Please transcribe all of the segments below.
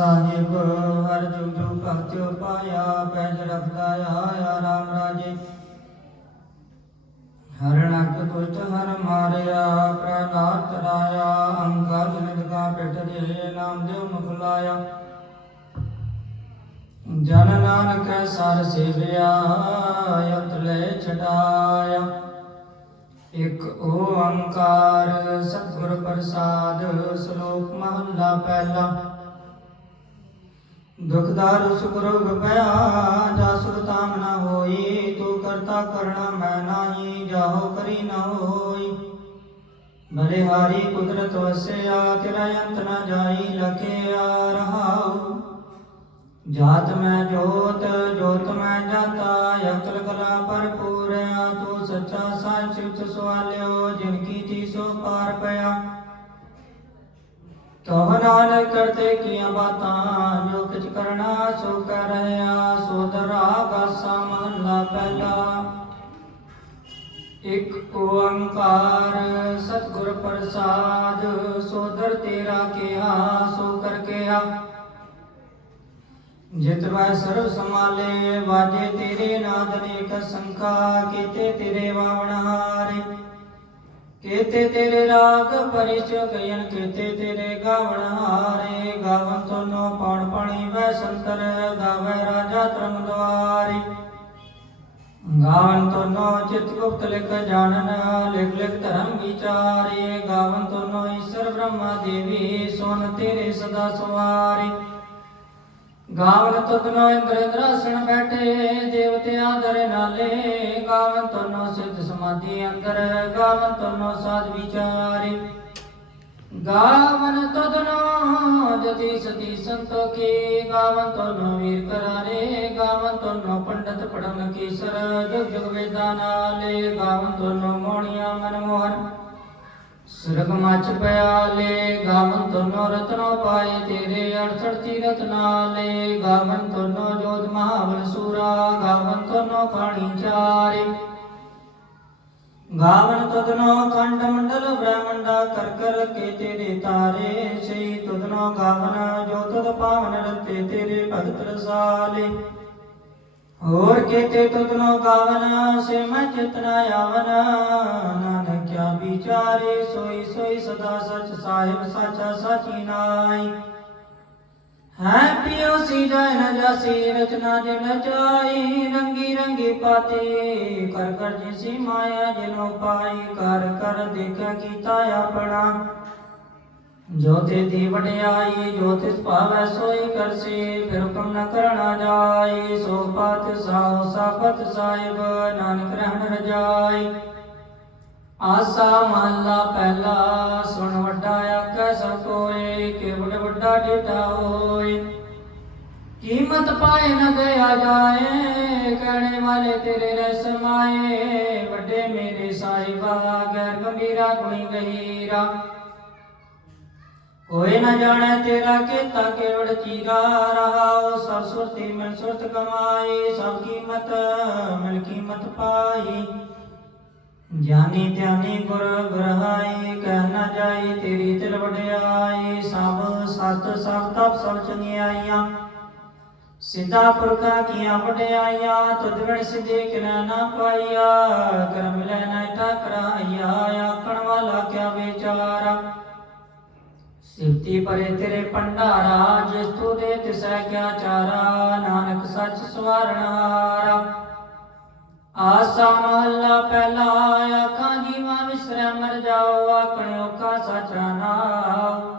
ਸਾਹਿਬ ਹਰ ਜੁਗ ਜੁਗ ਭਗਤਿ ਪਾਇਆ, ਪੈਜ ਰਖਦਾ ਆਇਆ ਰਾਮ ਰਾਜੇ। ਹਰ ਨਕ ਦੁਸ਼ਟ ਹਰ ਮਾਰਿਆ, ਪ੍ਰਹਲਾਦ ਤਰਾਇਆ ਅੰਕਾ ਜਨਦ ਕਾ ਦੇ ਨਾਮ ਦੇਵ ਮੁਖ ਜਨ ਨਾਨਕ ਸਰ ਸੇਵਿਆ ਯਤਲੇ ਛਡਾਇਆ ਇਕ ਓੰਕਾਰ ਸਤਿਗੁਰ ਪ੍ਰਸਾਦ, ਸ਼ਲੋਕ ਮਹਲਾ ਪਹਿਲਾ। ਦੁਖਦਾਰ ਸੁਖ ਰੋਗ ਪਿਆ ਤਾਮ ਨਾ ਹੋਈ, ਤੂੰ ਕਰਤਾ ਕਰਣਾ ਮੈਂ ਨਾਹੀ, ਜਾਹੋ ਕਰੀ ਨਾ ਹੋਈ। ਬਲੇ ਹਾਰੀ ਕੁਦਰਤ ਵਸਿਆ, ਤੇਰਾ ਅੰਤ ਨਾ ਜਾਈ, ਲਖਿਆ ਰਹਾਉ। ਜਾਤ ਮੈਂ ਜੋਤ ਜੋਤ ਮੈਂ ਜਾਤਾ, ਅਕਲ ਕਲਾ ਭਰਪੂਰਿਆ ਤੂੰ ਸੱਚਾ ਸੱਚ ਸਿਫਤ ਸਵਾਲਿਓ, ਜਿਨ ਕੀ ਸੋ ਪਾਰ ਪਿਆ। ਕਹ ਨਾਨਕ ਕਰਤੇ ਕੀਆਂ ਬਾਤਾਂ ਜੋ ਕਿਛ ਕਰਨਾ ਸੋ ਕਰ ਰਹਾ ਸੋ ਦਰਾਗਾ ਮਹਲਾ ਪਹਿਲਾ ਇਕ ਓੰਕਾਰ ਸਤਿਗੁਰ ਪ੍ਰਸਾਦ ਸੋਦਰ ਤੇਰਾ ਕਿਹਾ, ਸੋ ਕਰ ਕਿਹਾ। ਜਿਤ ਵੈ ਸਰਬ ਸਮਾਲੇ ਵਾਜੇ ਤੇਰੇ ਨਾਦ ਅਨੇਕ ਸੰਖਾ, ਕੀਤੇ ਤੇਰੇ ਵਾਵਣਹਾਰੇ ਕੀਤੇ ਤੇਰੇ ਰਾਗ ਪਰਿਚ ਗਇਨ ਕੀਤੇ ਤੇਰੇ ਗਾਵਣ ਹਾਰੇ, ਗਾਵਨ ਤੋਨੋ ਪੌਣ ਪਾਣੀ ਵੈ ਸੰਤਰ ਗਾਵੇ ਰਾਜਾ ਧਰਮ ਦੁਆਰੇ। ਗਾਵਨ ਤੋਨੋ ਚਿਤ ਗੁਪਤ ਲਿਖ ਜਾਣਨ, ਲਿਖ ਲਿਖ ਧਰਮ ਵਿਚਾਰੇ। ਗਾਵਨ ਤੋਨੋ ਈਸ਼ਰ ਬ੍ਰਹਮਾ ਦੇਵੀ, ਸੁਨ ਤੇਰੇ ਸਦਾ ਸਵਾਰੇ। ਗਾਵਨ ਤੁਧਨੋ ਇੰਦਰ ਬੈਠੇ, ਦੇਵਤੇ ਆਦਰ ਨਾਲੇ। ਗਾਵਨ ਤੁਨੋ ਸਿੱਧ ਸਮਾਧੀ ਅੰਦਰ, ਗਾਵਨ ਤੁਨੋ ਸਾਧ ਵਿਚਾਰੇ। ਗਾਵਨ ਤੁਧਨੋ ਜਤੀ ਸਤੀ ਸੰਤੋ ਕੀ ਗਾਵਨ ਤੁਨੋ ਵੀਰ ਕਰਾਰੇ। ਗਾਵਨ ਤੁਨੋ ਪੰਡਤ ਪੜਨ ਕੀਸਰ, ਜੁਗ ਜੁਗ ਵੇਦਾਂ ਨਾਲੇ। ਗਾਵਨ ਤੁਨੋ ਮੋਣੀਆਂ ਮਨਮੋਹਨ। ਸੁਰਗ ਮਚ ਪਿਆਲੇ, ਗਾਵਨ ਤੁਨੋ ਰਤਨੋ ਪਾਏ, ਤੇਰੇ 68 ਤੀਰਥ ਨਾਲੇ। ਗਾਵਨ ਤੁਨੋ ਜੋਤ ਮਹਾਬਲ ਸੂਰਾ, ਗਾਵਨ ਤੁਨੋ ਖਾਣੀ ਚਾਰੇ। ਗਾਵਨ ਤਦਨੋ ਖੰਡ ਮੰਡਲ ਬ੍ਰਹਮੰਡਾ ਕਰ ਕਰ ਕੇ ਤੇਰੇ ਤਾਰੇ। ਸਈ ਤਦਨੋ ਗਾਵਨ ਜੋ ਪਾਵਨ ਰਤੇ, ਤੇਰੇ ਭਗਤ ਰਸਾਲੇ। ਹੋਰ ਕੀਤੇ ਤੁਧਨੋ ਗਾਵਨ, ਸੇ ਮੈਂ ਚਿਤਨਾ ਆਵਨ। ਨਾਨਕ ਕਿਆ ਵਿਚਾਰੇ ਸੋਈ ਸੋਈ ਸਦਾ ਸਚ ਸਾਹਿਬ ਸਾਚਾ ਸਾਚੀ ਨਾਈ ਹੈ ਪਿਓ ਸੀ ਜਾਇ ਨ ਜਾਸੀ ਰਚਨਾ ਜਿਨ ਚਾਈ ਰੰਗੀ ਰੰਗੀ ਪਾਤੀ। ਕਰ ਕਰ ਜਿਸੀ ਮਾਇਆ ਜਿਨੋ ਪਾਈ ਕਰ ਕਰ ਦੇਖਿਆ ਕੀਤਾ ਆਪਣਾ। ਜੋ ਤੇ ਦੀ ਵਡਿਆਈ, ਜੋ ਤਿਸ ਭਾਵੈ ਸੋਈ ਕਰਸੀ, ਫਿਰ ਹੁਕਮ ਨ ਕਰਣਾ ਜਾਈ। ਸੋ ਪਤ ਸਾਉ ਸਾਪਤ ਸਾਹਿਬ ਨਾਨਕ ਰਹਿਣ ਰਜਾਈ। ਆਸਾ ਮਹਲਾ ਪਹਿਲਾ, ਸੁਣ ਵੱਡਾ ਆਖੈ ਸਭ ਕੋਏ ਕਿ ਵੱਡਾ ਡੇਟਾ ਹੋਏ। ਕੀਮਤ ਪਾਏ ਨ ਗਿਆ ਜਾਏ, ਕਹਿਣੇ ਵਾਲੇ ਤੇਰੇ ਰਹਿ ਸਮਾਏ ਵੱਡੇ ਮੇਰੇ ਸਾਹਿਬਾ, ਗੈਰ ਗੰਭੀਰਾ ਗੁਣੀ ਗਹੀਰਾ। ਕੋਈ ਨਾ ਜਾਣੈ ਤੇਰਾ ਕੀਤਾ ਕੇਵੜ ਚੀਰਾ ਰਹਾਉ ਸਭ ਸੁਰਤੀ ਮਨ ਸੁਰਤ ਕਮਾਈ। ਸਭ ਕੀਮਤ, ਮਿਲ ਕੀਮਤ ਪਾਈ। ਗਿਆਨੀ ਧਿਆਨੀ ਗੁਰ ਗ੍ਰਹਾਈ, ਕਹਿ ਨਾ ਜਾਈ ਤੇਰੀ ਦਿਲ ਵਡਿਆਈ, ਸਭ ਸਤ ਸਭ ਤਪ ਸਭ ਚੰਗਿਆਈਆਂ। ਸਿੱਧਾ ਪੁਰਖਾਂ ਕੀਆਂ ਵਡਿਆਈਆਂ, ਤੁਧ ਬਿਨ ਸਿੱਧੇ ਕਿਨਾ ਨਾ ਪਾਈਆ। ਕਰਮ ਲੈ ਨਾ ਟਕਰਾਈਆ ਆਖਣ ਵਾਲਾ ਕਿਆ ਵਿਚਾਰਾ ਸਿਫਤੀ ਪਰੇ ਤੇਰੇ ਭੰਡਾਰਾ, ਜਿਸ ਤੂ ਦੇ ਤਿਸੈ ਕਿਆ ਚਾਰਾ। ਨਾਨਕ ਸੱਚ ਸਵਾਰਣਹਾਰਾ ਆਸਾ ਮਹੱਲਾ ਪਹਿਲਾ ਕਾ ਨਾਮ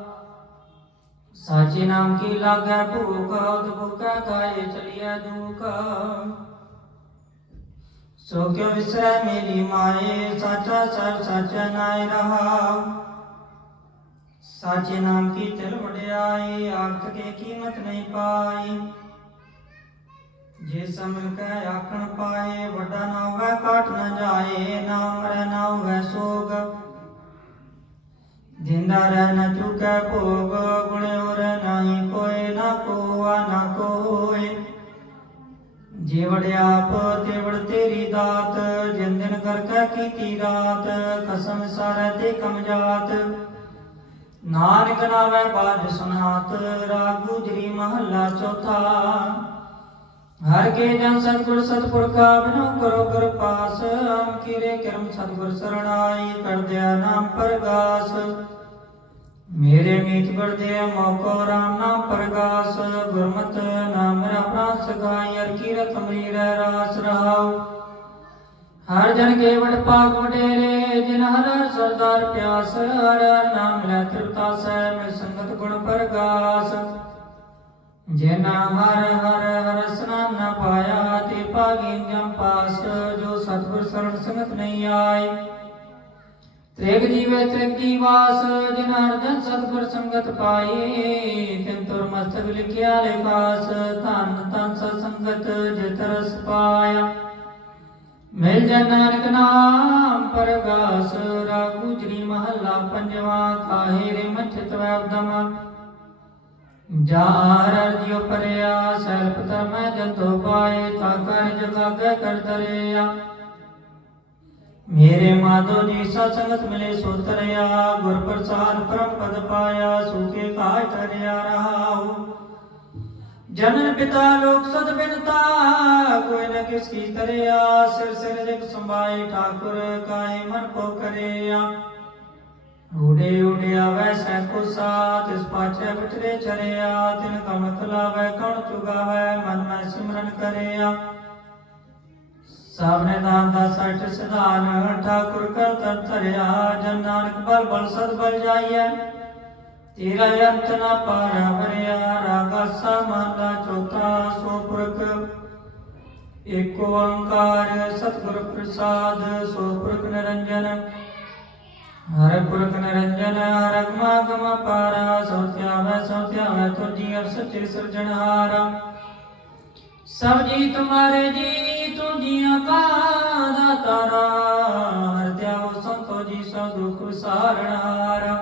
ਸਾਚੇ ਨਾਮ ਕੀ ਲਾਗੈ ਭੂਖ, ਉਦ ਭੁਖੈ ਖਾਏ ਦੁਖ। ਸੋ ਕਿਉ ਵਿਸਰੈ ਮੇਰੀ ਮਾਏ, ਸਾਚਾ ਸਰ ਸਾਚਾ ਨਾਇ ਰਹਾ। ਸਾਚੇ ਨਾਮ ਕੀ ਤਿਲ ਵਡਿਆਈ ਆਖ ਕੇ ਕੀਮਤ ਨਹੀਂ ਪਾਈ। ਜੇ ਸਮਲ ਕੈ ਆਖਣ ਪਾਏ, ਵੱਡਾ ਨਾਮ ਹੋਵੇ ਕਾਟ ਨਾ ਜਾਏ ਨਾ ਮਰੈ ਨਾ ਹੋਵੇ ਸੋਗ। ਜਿੰਦਾ ਰਹਿ ਨ ਚੁਕੈ ਭੋਗ ਗੁਣ ਔਰ ਨਾਹੀ ਕੋਏ ਨਾ ਕੋਆ ਨਾ ਕੋਏ ਜੀਵੜ ਆਪ ਤੇਵੜ ਤੇਰੀ ਦਾਤ, ਜਿਨ ਦਿਨ ਕਰ ਕੀਤੀ ਰਾਤ, ਕਸਮ ਸਾਰੈ ਤੇ ਕਮ ਜਾਤ। ਨਾਨਕ ਨਾਮੈ ਬਾਜ ਸੁਨਾਤ ਰਾਗ ਗੁਜਰੀ ਮਹੱਲਾ ਚੌਥਾ। ਹਰ ਕੇ ਜਨ ਸਤਿਗੁਰ ਸਤਿਪੁਰਖਾ ਬਿਨੋ ਕਰੋ ਕਿਰਪਾਸ ਹਮ ਕੀਰੇ ਕਰਮ ਸਤਿਗੁਰ ਸਰਣਾਈ, ਕਰਦਿਆ ਨਾਮ ਪਰਗਾਸ। ਮੇਰੇ ਮੀਤ ਗੁਰਦੇ ਮੋਕੋ ਰਾਮ ਨਾਮ ਪਰਗਾਸ, ਗੁਰਮਤ ਨਾਮ ਮੇਰਾ ਸਗਾਈ ਅਰ ਕੀਰਤ ਮਰੀ ਰਾਸ ਰਹਾਉ। ਹਰ ਜਨ ਕੇ ਵਡ ਪਾਗ ਵਡੇਰੇ, ਜਿਨ ਹਰ ਸਰਦਾਰ ਪਿਆਸ, ਹਰ ਨਾਮ ਲੈ ਤ੍ਰਿਪਤਾ ਸਹਿ ਮਿਲ ਸੰਗਤ ਗੁਣ ਪਰਗਾਸ। ਜਿਨ ਹਰ ਹਰ ਹਰ ਸਨਾਨ ਪਾਇਆ ਤੇ ਪਾਗੀ ਜਮ ਪਾਸ ਜੋ ਸਤਿਗੁਰ ਸਰਣ ਸੰਗਤ ਨਹੀਂ ਆਏ। ਤ੍ਰਿਗ ਜੀਵੇ ਤ੍ਰਿਗ ਵਾਸ ਜਿਨ ਹਰ ਜਨ ਸੰਗਤ ਪਾਈ ਤਿਨ ਤੁਰ ਮਸਤਕ ਲਿਖਿਆ ਲਿਖਾਸ, ਧੰਨ ਧੰਨ ਸੰਗਤ ਜਿਤ ਰਸ ਪਾਇਆ। ਮਿਲ ਜਨ ਨਾਨਕ ਨਾਮ ਪਰਗਾਸ ਰਾਗੂ ਜਰੀ ਮਹੱਲਾ ਪੰਜਵਾ ਕਾਹੇ ਰੇ ਮਚਿਤ ਵੈ ਉਦਮ। ਜਾਰ ਅਰਜਿਓ ਪਰਿਆ ਸੈਲਪ ਧਰਮੈ ਜੰਤੋ ਪਾਏ, ਤਾ ਕਰ ਜਗਾਗੈ ਕਰ ਦਰਿਆ। ਮੇਰੇ ਮਾਧੋ ਜੀ ਸਤ ਸੰਗਤ ਮਿਲੇ ਸੋ ਤਰਿਆ ਗੁਰ ਪ੍ਰਸਾਦ ਪਰਮ ਪਦ ਪਾਇਆ, ਸੂਕੇ ਕਾਜ ਤਰਿਆ ਰਹਾਉ। ਜਨਨ ਪਿਤਾ ਲੋਕ ਸਦ ਬਿਨਤਾ, ਕੋਈ ਨ ਕਿਸ ਕੀ ਤਰਿਆ ਸਿਰ ਸਿਰ ਜਿਕ ਸੰਭਾਏ, ਠਾਕੁਰ ਕਾਏ ਮਨ ਕੋ ਕਰਿਆ। ਉਡੇ ਉਡੇ ਆਵੈ ਸੈ ਕੁਸਾ ਤਿਸ ਪਾਛੈ ਵਿਚਰੇ ਚਰਿਆ ਤਿਨ ਕਮ ਖਲਾਵੈ ਕਣ ਚੁਗਾਵੈ, ਮਨ ਮੈਂ ਸਿਮਰਨ ਕਰਿਆ। ਸਭ ਨੇ ਦਾ ਸੱਚ ਸਿਧਾਨ, ਠਾਕੁਰ ਕਰ ਤਰ ਧਰਿਆ, ਜਨ ਨਾਨਕ ਬਲ ਬਲ ਸਦ ਬਲ ਜਾਈਐ। ਤੇਰਾ ਅੰਤ ਨਾ ਪਾਰਾ ਭਰਿਆ ਰਾਗਾ ਸਮਾਨਾ ਚੌਥਾ, ਸੋ ਪੁਰਖ। ਏਕ ਓੰਕਾਰ ਸਤਿਗੁਰ ਪ੍ਰਸਾਦ, ਸੋ ਪੁਰਖ ਨਿਰੰਜਨ। ਹਰ ਪੁਰਖ ਨਿਰੰਜਨ, ਹਰ ਗਮਾ ਗਮ ਪਾਰਾ ਸੋਤਿਆਵੈ ਸੋਤਿਆਵੈ ਤੁਜੀ ਅਵ ਸੱਚੇ ਸਿਰਜਣਹਾਰਾ। ਸਭ ਜੀ ਤੁਮਾਰੇ ਜੀ ਤੂੰ ਜੀਆਂ ਕਾ ਦਾਤਾਰਾ ਹਰ ਦਿਆਵ ਸੰਤੋ ਜੀ, ਸਭ ਦੁਖ ਵਿਸਾਰਣਹਾਰਾ।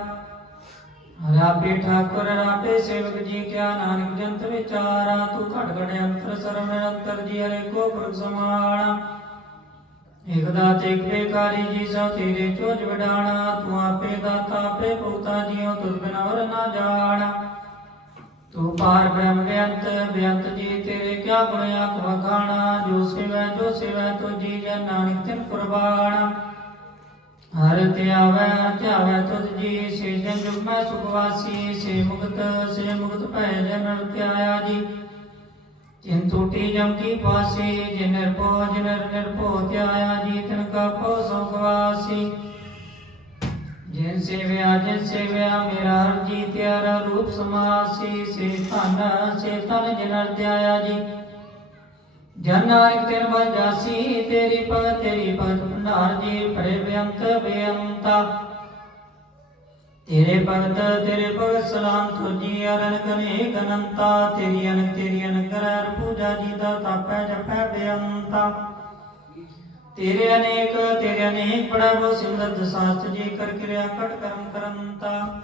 ਰਾਬੇ ਠਾਕੁਰ ਰਾਬੇ ਸੇਵਕ ਜੀ, ਕਿਆ ਨਾਨਕ ਜੰਤ ਵਿਚਾਰਾ। ਤੂੰ ਘਟ ਘਟ ਅੰਤਰ, ਸਰਵ ਨਿਰੰਤਰ ਜੀ ਹਰੇ ਕੋ ਪੁਰਖ ਸਮਾਣਾ ਇਕ ਦਾਤ ਬੇਕਾਰੀ ਜੀ ਸਭ ਤੇਰੇ ਚੋਜ ਵਡਾਣਾ, ਤੂੰ ਆਪੇ ਦਾਤਾ, ਆਪੇ ਭੁਗਤਾ ਜੀਉ, ਤੁਧ ਬਿਨ ਹੋਰ ਨਾ ਜਾਣਾ। ਤੂੰ ਪਾਰ ਬ੍ਰਹਮ ਬੇਅੰਤ ਬੇਅੰਤ ਜੀ ਤੇਰੇ ਕਿਆ ਗੁਣ ਆਖ ਵਖਾਣਾ ਜੋ ਸਿਵੈ ਜੋ ਸਿਵੈ ਤੁਜੀ ਜਨ ਨਾਨਕ ਤਿਨ ਕੁਰਬਾਨਾ ਹਰ ਤੇ ਆਵੈ ਹਰ ਤੁਧ ਜੀ, ਸੇ ਜਨ ਜੁਗ ਮੈਂ ਸੁਖ ਵਾਸੀ, ਸੇ ਮੁਕਤ ਸੇ ਮੁਕਤ ਭੈ ਜਨ ਧਿਆਇਆ ਜੀ। ਜਿਨ ਟੂਟੀ ਜਮ ਕੀ ਪਾਸੀ, ਜਿਨ ਨਿਰਭਉ ਜਿਨ ਨਿਰਭਉ ਧਿਆਇਆ ਜੀ ਤਿਨ ਕਾ ਪਉ ਸੁਖ ਜਿਨ ਸੇਵਿਆ ਜਿਨ ਸੇਵਿਆ, ਮੇਰਾ ਹਰ ਤਿਆਰਾ ਰੂਪ ਸਮਾਸੀ। ਸੇ ਧਨ ਸੇ ਧਨ ਜਿਨ ਧਿਆਇਆ ਜੀ। ਜਨ ਨਾਨਕ ਤਿਨ ਬਲ ਜਾਸੀ, ਤੇਰੀ ਭਗਤ ਤੇਰੀ ਭਗਤ ਭੰਡਾਰ ਜੀ। ਭਰੇ ਬੇਅੰਤ, ਬੇਅੰਤਾ। ਤੇਰੇ ਭਗਤ ਤੇਰੇ ਭਗਤ ਸਲਾਮ ਤੁਜੀ ਅਰਨ ਕਨੇ ਗਨੰਤਾ ਤੇਰੀ ਅਨ ਤੇਰੀ ਅਨ ਕਰਰ ਪੂਜਾ ਜੀ ਦਾ ਤਾਪੈ ਜਪੈ ਬੇਅੰਤਾ। ਤੇਰੇ ਅਨੇਕ ਤੇਰੇ ਅਨੇਕ ਬੜਾ ਬੋ ਸਿਮਰਤ ਸਾਚ ਜੀ ਕਰ ਕਿਰਿਆ ਕਟ ਕਰਮ ਕਰੰਤਾ।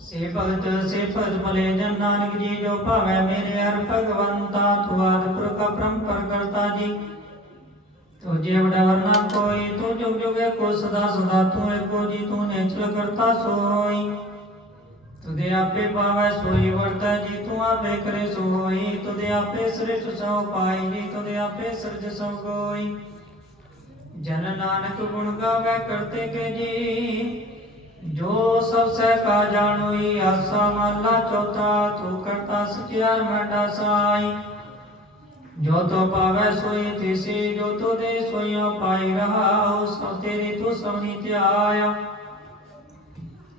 ਸੇ ਭਗਤ ਸੇ ਭਗਤ ਮਲੇ ਜਨ ਨਾਨਕ ਜੀ, ਜੋ ਭਾਵੈ ਮੇਰੇ ਹਰ ਭਗਵੰਤਾ, ਤੂ ਆਦ ਪੁਰਖ ਪਰੰਪਰ ਕਰਤਾ ਜੀ। ਤੋ ਜੇ ਵਡਾ ਵਰਨਾ ਕੋਈ, ਤੂੰ ਜੁਗ ਜੁਗੇ ਕੋ ਸਦਾ ਸਦਾ ਤੂੰ ਏਕੋ ਜੀ, ਤੂੰ ਨੇਚਲ ਕਰਤਾ ਸੋਈ ਤੁਦੇ ਆਪੇ ਪਾਵੈ ਸੋਈ, ਵਰਤਾ ਜੀ, ਤੂੰ ਆਪੇ ਕਰੇ ਸੋਈ ਤੁਦੇ ਆਪੇ ਸ੍ਰਿਸ਼ਟ ਸੋ ਪਾਈ ਜੀ ਤੁਦੇ ਆਪੇ ਸਿਰਜ ਸੋ ਕੋਈ। ਜਨ ਨਾਨਕ ਗੁਣ ਗਾਵੇ ਕਰਤੇ ਕੇ ਜੀ। ਜੋ ਸਭ ਸਹਿ ਕਾ ਜਾਣੋਈ, ਆਸਾ ਮਹਲਾ ਚੌਥਾ, ਤੂੰ ਕਰਤਾ ਸਚਿਆਰ ਮੰਡਾ ਸਾਈ। ਜੋ ਤੋ ਪਾਵੈ ਸੋਈ ਤਿਸੀ, ਜੋ ਤੋ ਦੇ ਸੋਈਓ ਪਾਈ ਰਹਾ ਸਭ ਤੇਰੀ ਤੂੰ ਸਭਨੀ ਧਿਆਇਆ।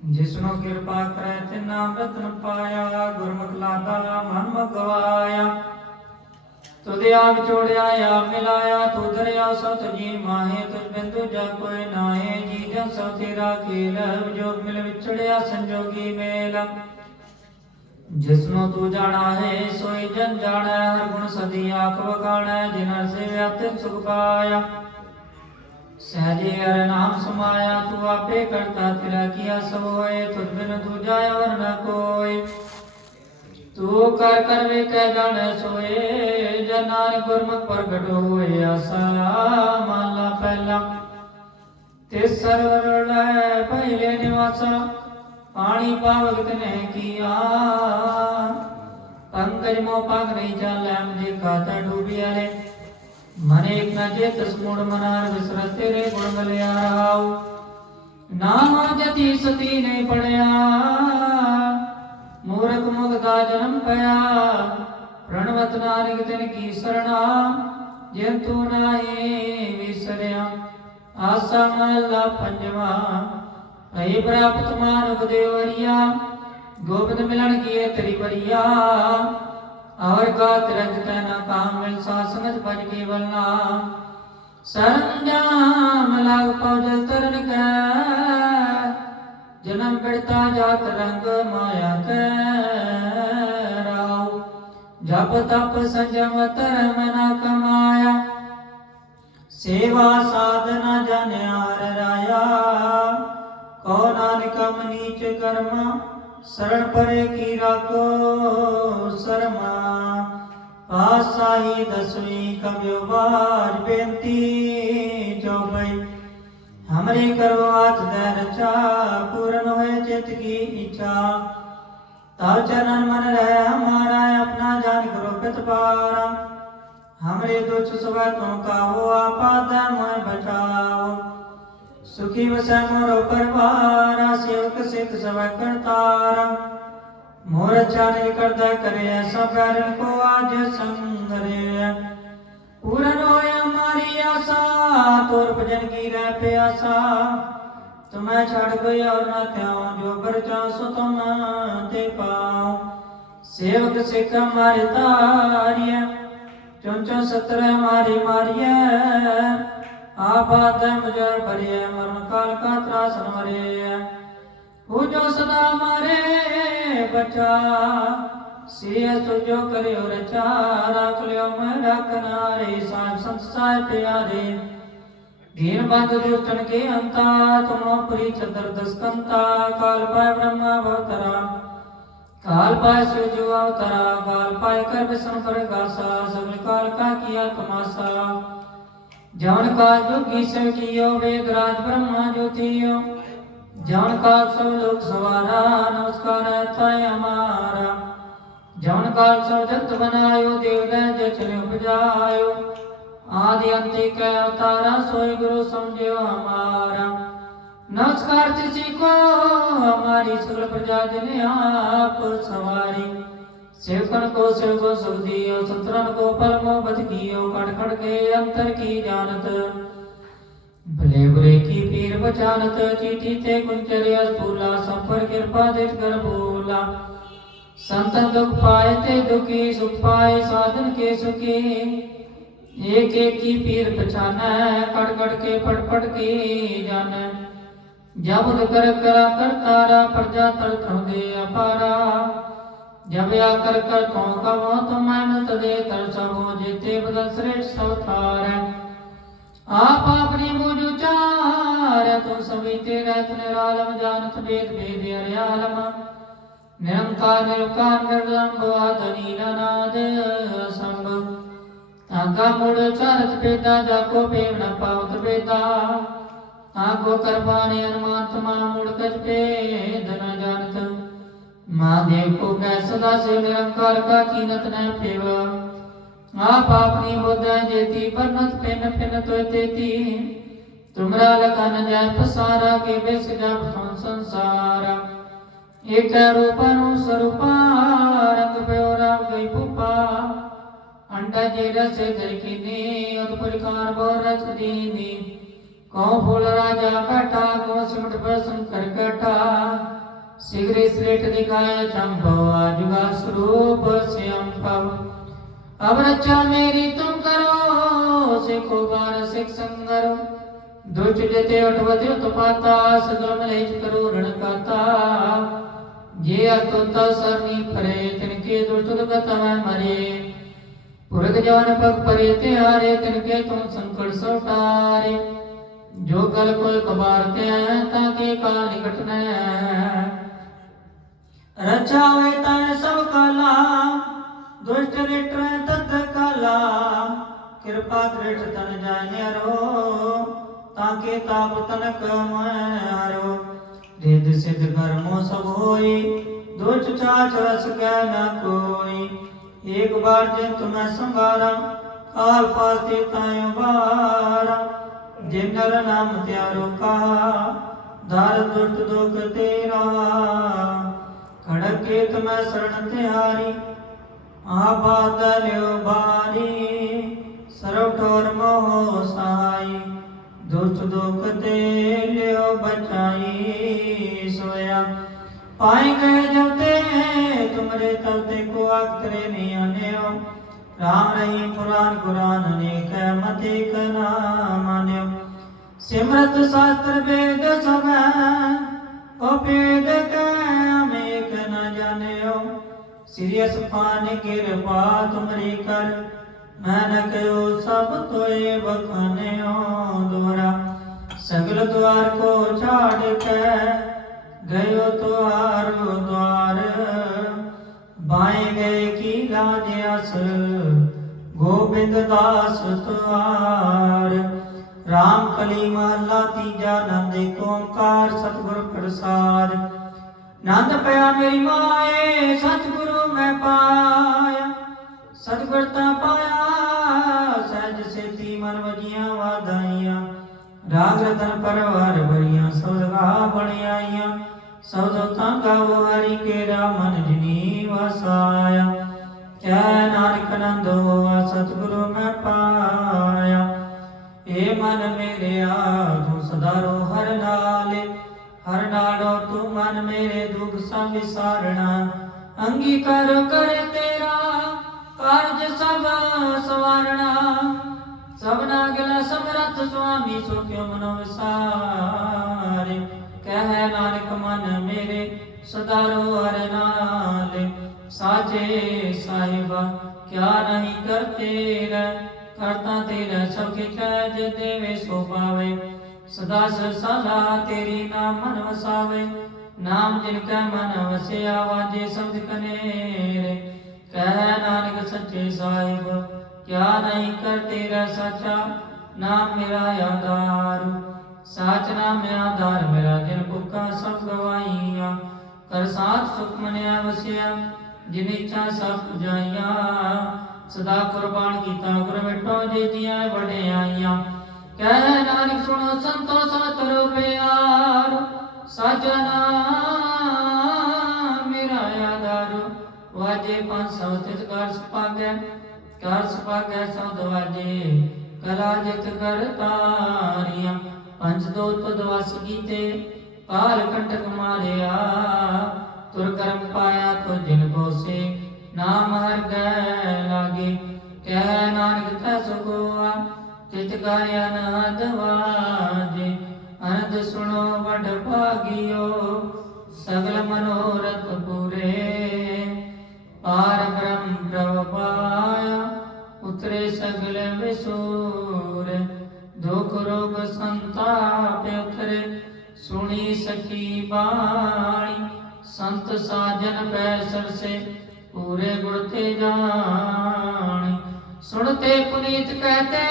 ਜਿਸਨੂੰ ਕਿਰਪਾ ਕਰੈ ਤੇ ਰਤਨ ਪਾਇਆ, ਗੁਰਮੁਖ ਲਾਦਾ ਮਨ ਮਗਵਾਇਆ। ਤੁਦੇ ਆਪ ਚੋੜਿਆ ਆਪ ਮਿਲਾਇਆ ਤੂ ਦਰਿਆ ਸਤ ਜੀ ਮਾਹੇ ਤੁਝ ਬਿੰਦੂ ਜਾ ਕੋਈ ਨਾਹੇ, ਜੀ ਜਨ ਸਭ ਤੇਰਾ ਖੇਲ ਵਿਜੋਗ ਮਿਲ ਵਿਛੜਿਆ, ਸੰਜੋਗੀ ਮੇਲ। ਜਿਸਨੂੰ ਤੂੰ ਜਾਣਾ ਹੈ, ਸੋਈ ਜਨ ਜਾਣੈ, ਹਰ ਗੁਣ ਸਦੀ ਆਖ ਵਖਾਣੈ ਜਿਨ੍ਹਾਂ ਸੇਵਿਆ ਤਿਨ ਸੁਖ ਪਾਇਆ। ਸਹਜੇ ਹਰ ਨਾਮ ਸਮਾਇਆ, ਤੂੰ ਆਪੇ ਕਰਤਾ ਤੇਰਾ ਕੀਆ ਸਭ ਹੋਏ ਤੁਧ ਬਿਨ ਦੂਜਾ ਹੋਰ ਨ ਕੋਈ ਤੂੰ ਕਰ ਕਰ ਵੇ ਕਹਿ ਜਾਣੈ ਸੋਏ, ਜਨ ਗੁਰਮੁਖ ਪ੍ਰਗਟ ਹੋਏ ਆਸਾ, ਮਾਲਾ ਪਹਿਲਾ। ਤੇ ਸਰਵਰ ਲੈ ਪਹਿਲੇ ਨਿਵਾਸਾ। ਪਾਣੀ ਪਾਵਕ ਨੇ ਕੀਆ। ਪੰਕਜ ਮੋ ਪਗ ਨਹੀਂ ਚਾਲੈ ਮੁਝੇ ਖਾਤਾ ਡੂਬਿਆ ਰੇ। ਮਨ ਇੱਕ ਨ ਜੇ ਤਸਮੁੜ ਮਨਾਰ ਵਿਸਰਤ ਤੇਰੇ ਗੁਣ ਗਲਿਆ ਰਾਉ। ਨਾਮ ਜਤੀ ਸਤੀ ਨਹੀਂ ਪੜਿਆ। ਮੂਰਖ ਮੁਗਦਾ ਜਨਮ ਪਿਆ। ਪ੍ਰਣਵਤ ਨਾਨਕ ਤਿਨ ਕੀ ਸਰਣਾ, ਜਿਨ ਤੂੰ ਨਾਹੀ ਵਿਸਰਿਆ। ਆਸਾ ਮਹਲਾ ਪੰਜਵਾ। ਭਈ ਪ੍ਰਾਪਤ ਮਾਨੁਖ ਦੇਵਰੀਆ ਗੋਬਿੰਦ ਮਿਲਣ ਕੀਏ ਤੇਰੀ ਬਰੀਆ ਔਰ ਗਾਤ ਰਜਤ ਨ ਕਾਮ ਮਿਲ ਸਾ, ਸੰਗਤ ਭਜ ਕੇਵਲ ਨਾਮ। ਸਰੰਜਾਮ ਲਾਗ ਪਉਜਲ ਤਰਨ ਕੈ, ਜਨਮ ਬਿੜਤਾ ਜਾਤ ਰੰਗ ਮਾਇਆ ਕੈ, ਰਾਉ। ਜਪ ਤਪ ਸੰਜਮ ਧਰਮ ਨਾ ਕਮਾਇਆ, ਸੇਵਾ ਸਾਧਨਾ ਜਨਿਆਰ ਰਾਇਆ। कौ नानिकम नीच कर्म, शरण परे की राखो शर्मा। पासाई दसवीं कव्यो बार बेनती चौबई हमरे करो आज दरचा पूर्ण होए चित की इच्छा। तब चरण मन रहे, हमारा अपना जान करो पितपारा हमरे दुष्ट सुबह तुम का हो आपा धर्म बचाओ। ਸੁਖੀ ਵਸੈ ਮੋਰ ਪਰਵਾਰਾ ਸੇਵਕ ਸਿਤ ਸਵੈ ਕਰਤਾਰਾ। ਮੋਰ ਚਾਰੇ ਕਰਦਾ ਕਰੇ ਐਸਾ ਬੈਰਨ ਕੋ ਆਜ ਸੰਗਰੇ ਪੂਰਨ ਹੋਇਆ ਮਾਰੀ ਆਸਾ, ਤੋਰ ਭਜਨ ਕੀ ਰਹਿ ਪਿਆਸਾ। ਤੁਮੈ ਛੜ ਕੋਈ ਔਰ ਨਾ ਧਿਆਉ, ਜੋ ਪਰਚਾ ਸੋ ਤੁਮ ਤੇ ਪਾਉ। ਸੇਵਕ ਸਿਖ ਮਾਰੇ ਤਾਰਿਆ ਚੁੰਚੋ ਸਤਰੇ ਮਾਰੀ ਮਾਰੀਐ। ਆਫਾਤੈ ਮੁਜਰ ਭਰੀਐ, ਮਰਨ ਕਾਲ ਕਾ ਤਰਾਸ ਮਰੀਐ। ਹੋ ਸਦਾ ਮਾਰੇ ਬਚਾ ਸਿਆ ਸੁਜੋ ਕਰਿਓ ਰਚਾ, ਰੱਖ ਲਿਓ ਮੈਂ ਰਖਨਾਰੇ ਸਾਹਿਬ ਸੰਸਾਰ ਪਿਆਰੇ। ਧੀਰ ਬੰਦ ਦੁਸ਼ਟਨ ਕੇ ਅੰਤਾ, ਤੁਮੋ ਪ੍ਰੀ ਚੰਦਰ ਦਸਕੰਤਾ, ਕਾਲ ਪਾਇ ਬ੍ਰਹਮਾ ਅਵਤਾਰਾ। ਕਾਲ ਪਾਇ ਸੁਜੋ ਅਵਤਾਰਾ, ਕਾਲ ਪਾਇ ਕਰ ਬਿਸਨ ਕਰ ਕਾਲ ਕਾ ਕੀਆ ਤਮਾਸਾ। ਜਨ ਕਾਲ ਜੋਗੀ ਸਭ ਵੇਦ ਰਾਜ ਬ੍ਰਹਮਾ ਜੋਤੀਓ। ਜਨ ਕਾਲ ਸਭ ਲੋਕ ਸਵਾਰਾ, ਨਮਸਕਾਰ ਹੈ ਤਾਇ ਹਮਾਰਾ। ਜਨ ਕਾਲ ਸਭ ਜਗਤ ਬਨਾਇਓ, ਦੇਵ ਦੈ ਜੇ ਉਪਜਾਇਓ ਆਦਿ ਅੰਤਿ ਕੈ ਅਵਤਾਰਾ, ਸੋਈ ਗੁਰੂ ਸਮਝਿਓ ਹਮਾਰਾ। ਨਮਸਕਾਰ ਤਿਸੀ ਕੋ ਹਮਾਰੀ ਸਗਲ ਪ੍ਰਜਾ ਜਨ ਆਪ ਸਵਾਰੀ। सेवकन को सेवको सुख दियो संतरन को मो बध कियो कट खड़ के अंतर की जानत। भले बुरे की पीर बचानत, चीटी ते कुंचरिया स्थूला संपर कृपा दिट कर भूला संतन दुख पाए ते दुखी, सुख पाए साधन के सुखी। एक एक की पीर पछाना कट कट के पट पट की जान। जब कर करा कर तारा, प्रजा तर दे अपारा। जब आकर कर तो कहो तो मैं मिलत दे कर सबो जेते बदल श्रेष्ठ सब थार आप अपनी मुझ उचार तुम सभी तेरे निरालम जानत वेद वेद अर्यालम निरंकार निरकार निर्लंब आदनील नाद संभ आगा मुड़ चारत पेदा जाको पेव न पावत पेदा आगो करबाने अनुमान तमा मुड़ कज पे धन जानत ਮਹਾਦੇਵ ਕੋ ਕੈ ਸਦਾ ਸੇ ਨਿਰੰਕਾਰ ਕਾ ਕੀਨਤ ਨੈ ਫੇਵਾ ਆ ਪਾਪਨੀ ਬੋਧੈ ਜੇਤੀ ਪਰਨਤ ਪੈਨ ਪੈਨ ਤੋਇ ਤੇਤੀ। ਤੁਮਰਾ ਲਕਨ ਜੈ ਪਸਾਰਾ ਕੇ ਬਿਸ ਜਪ ਹਮ ਸੰਸਾਰ। ਏਕ ਰੂਪਾ ਨੂੰ ਸਰੂਪਾ, ਰੰਗ ਪਿਓ ਰਾਮ ਗਈ ਪੁਪਾ ਅੰਡਾ ਜੇ ਰਸ ਜਲ ਕੀਨੀ ਉਤ ਪ੍ਰਕਾਰ ਬੋ ਰਸ ਦੀਨੀ। ਕਉ ਫੁਲ ਰਾਜਾ ਕਟਾ ਕਉ ਸਿਮਟ ਬਸਨ ਕਰ ਕਟਾ श्रेष्ठ दिखाए चंभव जुगा स्वरूप श्याम अब रक्षा मेरी तुम करो सिखो बार सिख संगरो दुष्ट जते अठवते उत्पाता सगल मलेज करो रण काता ये अतुत सरनी परे तिनके दुष्ट दुगत मैं मरे पुरग जवन पग परे ते हारे तिनके तुम संकट सौटारे जो कल कोई कबारते हैं ताकि काल निकट न ਰਚਾਵੇ ਤਨ ਸਭ ਕਲਾ, ਦੁਸ਼ਟ ਰਿਟਰੈ ਤਦ ਕਲਾ। ਕਿਰਪਾ ਦ੍ਰਿੜ ਤਨ ਜਾਣਿਆ ਰੋ ਤਾਂ ਕੇ ਤਾਪ ਤਨ ਕਮੈ ਹਰੋ। ਰਿਦ ਸਿਧ ਕਰਮੋ ਸਭ ਹੋਈ ਦੁਚ ਚਾਚ ਰਸ ਕੈ ਨਾ ਕੋਈ। ਇੱਕ ਵਾਰ ਜੇ ਤੁਮੈ ਸੰਗਾਰਾ ਕਾਲ ਪਾਸਤੇ ਤਾਇ ਵਾਰ ਜੇ ਨਰ ਨਾਮ ਤਿਆਰੋ ਕਾ ਦਰ ਦੁਟ ਦੁਖ ਤੇਰਾ। ਖੜਕੇ ਤੁਮੈ ਸਰਣ ਤਿਹਾਰੀ ਆਬਾਦ ਲਿਓ ਬਾਰੀ ਸਰਵ ਠੋਰ ਮੋਹ ਸਹਾਈ, ਦੁਖ ਦੁਖ ਤੇ ਲਿਓ ਬਚਾਈ ਸੋਇਆ। ਪਾਏ ਗਏ ਜਬ ਤੇ, ਤੁਮਰੇ ਤਬ ਤੇ ਕੋ ਅਕਰੇ ਨਹੀਂ ਆਨਿਓ। ਰਾਮ ਰਹੀ ਪੁਰਾਨ ਕੁਰਾਨ ਅਨੇਕ ਮਤੇ ਕਨਾ ਮਾਨਿਓ। ਸਿਮਰਤ ਸ਼ਾਸਤਰ ਵੇਦ ਸਭੈ ਉਪੇਦ ਕੈ ਅਮੇਕ ਨ ਜਾਣਿਓ, ਸ੍ਰੀ ਅਸਪਾਨ ਕਿਰਪਾ ਤੁਮਰੀ ਕਰ। ਮੈਂ ਨ ਕਯੋ ਸਭ ਤੋਏ ਬਖਾਨਿਓ ਦੁਹਰਾ ਸਗਲ ਦੁਆਰ ਕੋ ਛਾੜ ਕੇ ਗਇਓ ਤੁਹਾਰੋ ਦੁਆਰ। ਬਾਏ ਗਏ ਕੀ ਲਾਜ ਅਸ ਗੋਬਿੰਦ ਦਾਸ ਤੁਆਰ ਰਾਮ ਕਲੀ ਮਹਲਾ ਤੀਜਾ ਨੰਦ ਏਕ ਓੰਕਾਰ ਸਤਿਗੁਰ ਪ੍ਰਸਾਦ। ਨੰਦ ਪਿਆ ਮੇਰੀ ਮਾਏ, ਸਤਿਗੁਰੂ ਮੈਂ ਪਾਇਆ। ਸਤਿਗੁਰ ਤਾਂ ਪਾਇਆ, ਸਹਿਜ ਸੇਤੀ ਮਨ ਵਜੀਆਂ ਵਾਦਾਈਆਂ ਰਾਗ ਰਤਨ ਪਰਵਾਰ ਭਰੀਆਂ ਸੌਦਗਾ ਬਣਾਈਆਂ ਸੌਦੋ ਤਾਂ ਗਾਵੋ ਹਰੀ ਕੇ ਮਨ ਜਿਨੀ ਵਸਾਇਆ। ਕੈ ਨਾਨਕ ਨੰਦ ਹੋਆ, ਸਤਿਗੁਰੂ ਮੈਂ ਪਾਇਆ। ਏ ਮਨ ਮੇਰਿਆ ਮਨ ਮੇਰੇ ਦੁਖ ਸਭ ਵਿਸਾਰਣਾ ਅੰਗੀਕਾਰ ਕਰੇ ਤੇਰਾ, ਕਾਰਜ ਸਭ ਸਵਾਰਣਾ। ਸਭਨਾ ਗਲਾ ਸਮਰੱਥ ਸੁਆਮੀ, ਸੋ ਕਿਉ ਮਨੋ ਵਿਸਾਰੇ। ਕਹਿ ਨਾਨਕ ਮਨ ਮੇਰੇ, ਸਦਾ ਰੋ ਹਰ ਨਾਲੇ। ਸਾਚੇ ਸਾਹਿਬਾ, ਕਿਆ ਨਹੀਂ ਕਰਤੇ ਰਹਿ ਕਰਤਾ ਤੇਰਾ ਸਭ ਕੇ ਚਾਜ ਦੇਵੇ, ਸੋ ਪਾਵੇ ਸਦਾ ਸਰਸਲਾ ਤੇਰੀ ਨਾਮ ਮਨ ਵਸਾਵੇ। ਨਾਮ ਜਿਨ ਕੈ ਮਨ ਵਸਿਆ ਵਾਜੇ ਸ਼ਬਦ ਕਨੇਰੇ। ਕਹਿ ਨਾਨਕ ਸੱਚੇ ਸਾਹਿਬ, ਕਿਆ ਨਹੀਂ ਕਰ ਤੇਰਾ ਸਚਾ, ਨਾਮ ਮੇਰਾ ਆਧਾਰ। ਸਾਚ ਨਾਮ ਆਧਾਰ, ਮੇਰਾ ਜਿਨ ਭੁੱਖਾ ਸਭ ਗਵਾਈਆਂ ਕਰ ਸਾਥ ਸੁਖ ਮਨਿਆ ਵਸਿਆ, ਜਿਨ ਇੱਛਾ ਸਭ ਪੁਜਾਈਆਂ। ਸਦਾ ਕੁਰਬਾਨ ਕੀਤਾ ਗੁਰ ਮਿਟੋ ਜੀ ਦੀਆਂ ਵਡਿਆਈਆਂ। ਕਹਿ ਨਾਨਕ ਸੁਣੋ ਸੰਤੋ ਸਤ ਰੂਪਿਆਰ ਸਜਣਾ ਮੇਰਾ ਆਧਾਰ। ਵਾਜੇ ਪੰਜ ਸੌ ਤਿਸ ਕਰ ਸੁਪਾਗੈ ਕਰ ਸੁਪਾਗੈ ਸੌ ਦਵਾਜੇ। ਕਲਾ ਜਿਤ ਕਰ ਤਾਰੀਆਂ ਪੰਜ ਦੋ ਤੁਦ ਕੀਤੇ। ਕਾਲ ਕੰਟਕ ਮਾਰਿਆ, ਤੁਰ ਕਰਮ ਪਾਇਆ ਤੋ ਜਿਨ ਕੋਸੇ। ਨਾਮ ਹਰ ਗੈ ਲਾਗੇ, ਕਹਿ ਨਾਨਕ ਤੈ ਸੁਗੋਆ, ਚਿਤ ਗਾਇਆ ਨਾਦ ਵਾਜੇ ਅਨੰਦ ਸੁਣੋ ਵਡ ਭਾਗਿਓ, ਸਗਲ ਮਨੋਰਥ ਪੂਰੇ। ਪਾਰ ਬ੍ਰਹਮ ਪ੍ਰਭ ਪਾਇਆ, ਉਤਰੇ ਸਗਲ ਵਿਸੂਰ। ਦੁਖ ਰੋਗ ਸੰਤਾਪ ਉਤਰੇ, ਸੁਣੀ ਸਕੀ ਬਾਣੀ। ਸੰਤ ਸਾਜਨ ਪੈ ਸਰਸੇ, ਪੂਰੇ ਗੁਰ ਤੇ ਜਾਣੀ। ਸੁਣਤੇ ਪੁਨੀਤ ਕਹਤੇ,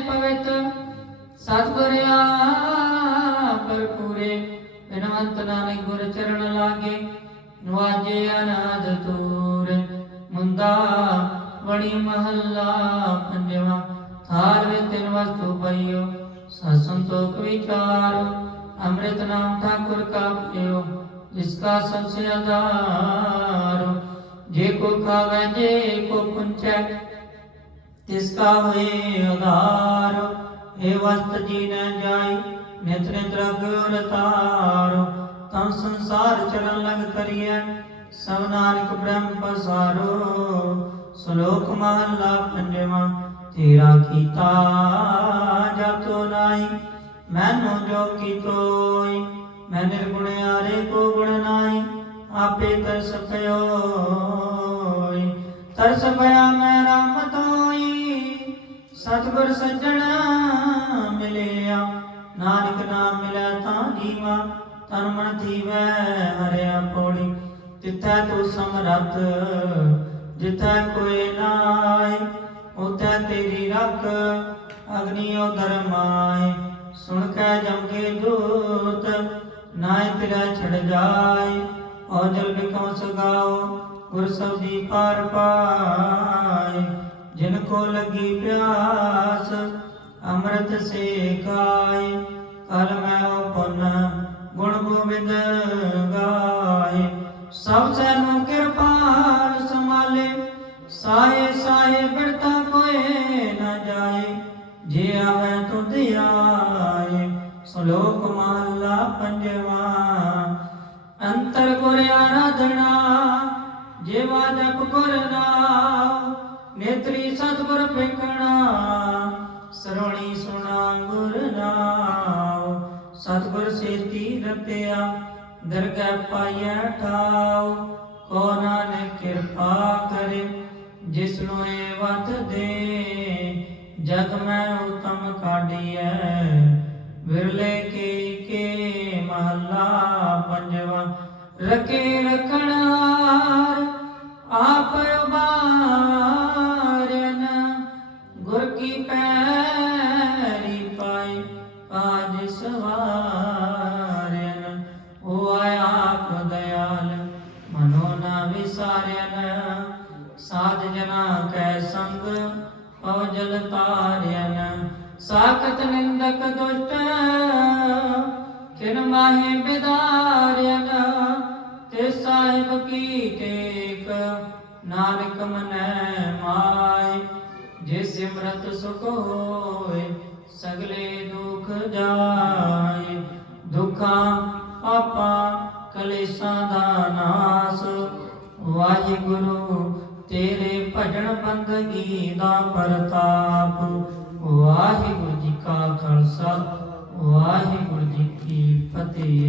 ਪਵਿੱਤ ਸਤਿਗੁਰ ਪਰ ਪੂਰੇ ਬਿਨਵੰਤ ਨਾਨਕ ਗੁਰ ਚਰਨ ਲਾਗੇ, ਨਵਾਜੇ ਅਨਾਦ ਤੂਰ ਮੁੰਦਾ ਵੜੀ ਮਹੱਲਾ ਪੰਜਵਾ ਥਾਰ ਵੇ ਤਿਨ ਵਸਤੂ ਪਈਓ, ਸਤ ਸੰਤੋਖ ਵਿਚਾਰ, ਅੰਮ੍ਰਿਤ ਨਾਮ ਠਾਕੁਰ ਕਾ ਪਿਓ ਜਿਸਕਾ ਸੰਸੇ ਆਧਾਰ, ਜੇ ਕੋ ਖਾਵੇ, ਜੇ ਕੋ ਪੁੰਚੈ ਤਿਸਕਾ ਹੋਏ ਆਧਾਰ। ਏ ਵਸਤ ਜੀ ਨ ਜਾਈ, ਨਿਤ ਨਿਤ ਰਗੁਰ ਤਾਰ ਸੰਸਾਰ ਚਰਨ ਲਗ ਕਰੀਐ, ਸਭ ਨਾਨਕ ਬ੍ਰਹਮ ਪਸਾਰੋ। ਸ਼ਲੋਕ ਮਹਲਾ ਪੰਜਵਾ, ਤੇਰਾ ਕੀਤਾ ਜਤੋ ਨਾਹੀ, ਮੈਨੂੰ ਜੋ ਕੀਤੋਈ ਮੈਂ ਨਿਰਗੁਣ ਆਰੇ ਕੋ ਗੁਣ ਨਾਹੀ, ਆਪੇ ਤਰਸ ਪਇਓਈ ਤਰਸ ਪਿਆ ਮੈਂ ਰਾਮ ਤੋਈ, ਸਤਿਗੁਰ ਸੱਜਣਾ ਮਿਲਿਆ, ਨਾਨਕ ਨਾਮ ਮਿਲਿਆ ਤਾਂ ਜੀਵਾ, ਤਨ ਮਨ ਜੀਵੈ, ਹਰਿਆ ਪੌੜੀ। ਤਿੱਥੈ ਤੂੰ ਸਮਰੱਥ, ਜਿੱਥੈ ਕੋਈ ਨਾਈ ਉਤੈ ਤੇਰੀ ਰੱਖ ਅਗਨੀ ਉਦਰ ਮਾਏ ਸੁਣ ਕੇ ਜਮ ਕੇ ਦੂਤ ਨਾਇ ਤੇਰਾ ਛੜ ਜਾਏ। ਔ ਜਲ ਬਿਕਉ ਸਗਾਓ, ਗੁਰ ਸਬਦੀ ਪਾਰ ਪਾਏ। ਜਿਨ ਕੋ ਲੱਗੀ ਪਿਆਸ ਅੰਮ੍ਰਿਤ ਸੇ ਖਾਏ ਕਲ ਮੈਂ ਉਹ ਪੁੰਨ ਗੁਣ ਗੋਬਿੰਦ ਗਾਏ। ਸਭ ਸੈਨੂੰ ਕਿਰਪਾਲ ਸਮਾਲੇ ਸਾਏ ਸਾਏ ਬਿਰਤਾ ਕੋਏ ਨਾ ਜਾਏ। ਜੇ ਆਵੇ ਤੁਧ ਆਏ, ਸ਼ਲੋਕ ਮਹਲਾ ਪੰਜਵਾ। ਅੰਤਰ ਗੁਰ ਆਰਾਧਨਾ, ਜੀਵਾ ਜਪ ਗੁਰ ਨਾਮ ਨੇਤਰੀ ਸਤਿਗੁਰ ਵੇਖਣਾ ਸਰਵਣੀ ਸੁਣਾ ਗੁਰ ਨਾਮ, ਸਤਿਗੁਰ ਸੇਤੀ ਰਤਿਆ ਦਰਗਹਿ ਪਾਈਐ ਠਾਉ, ਕੋ ਨਾਨਕ ਕਿਰਪਾ ਕਰੇ, ਜਿਸ ਨੂੰ ਇਹ ਵਤ ਦੇ ਜਗ ਮੈਂ ਉਤਮ ਕਾਢੀਐ, ਵਿਰਲੇ ਕੀ ਕੇ ਮਹੱਲਾ ਪੰਜਵਾ, ਰਕੇ ਰਖਣਾਰ ਆਪ ਨਾ ਸਾਧ ਜਨਾ ਕੈ ਸੰਗ ਪਉ ਜਲ ਤਾਰਨ ਸਾਖਤ ਨਿੰਦਕ ਦੁਸ਼ਟ, ਕਿਨ ਮਾਹੇ ਬਿਦਾਰਨ ਤੇ ਸਾਹਿਬ ਕੀ ਟੇਕ, ਨਾਨਕ ਮਨੈ ਮਾਇ ਜੇ ਸਿਮਰਤ ਸੁਖ ਹੋਏ, ਸਗਲੇ ਦੁਖ ਜਾਏ। ਦੁਖਾਂ ਆਪਾ ਕਲੇਸ਼ਾਂ ਦਾ ਨਾਸ ਵਾਹਿਗੁਰੂ ਤੇਰੇ ਭਜਨ ਬੰਦਗੀ ਦਾ ਪ੍ਰਤਾਪ। ਵਾਹਿਗੁਰੂ ਜੀ ਕਾ ਖਾਲਸਾ ਵਾਹਿਗੁਰੂ ਜੀ ਕੀ ਫਤਿਹ।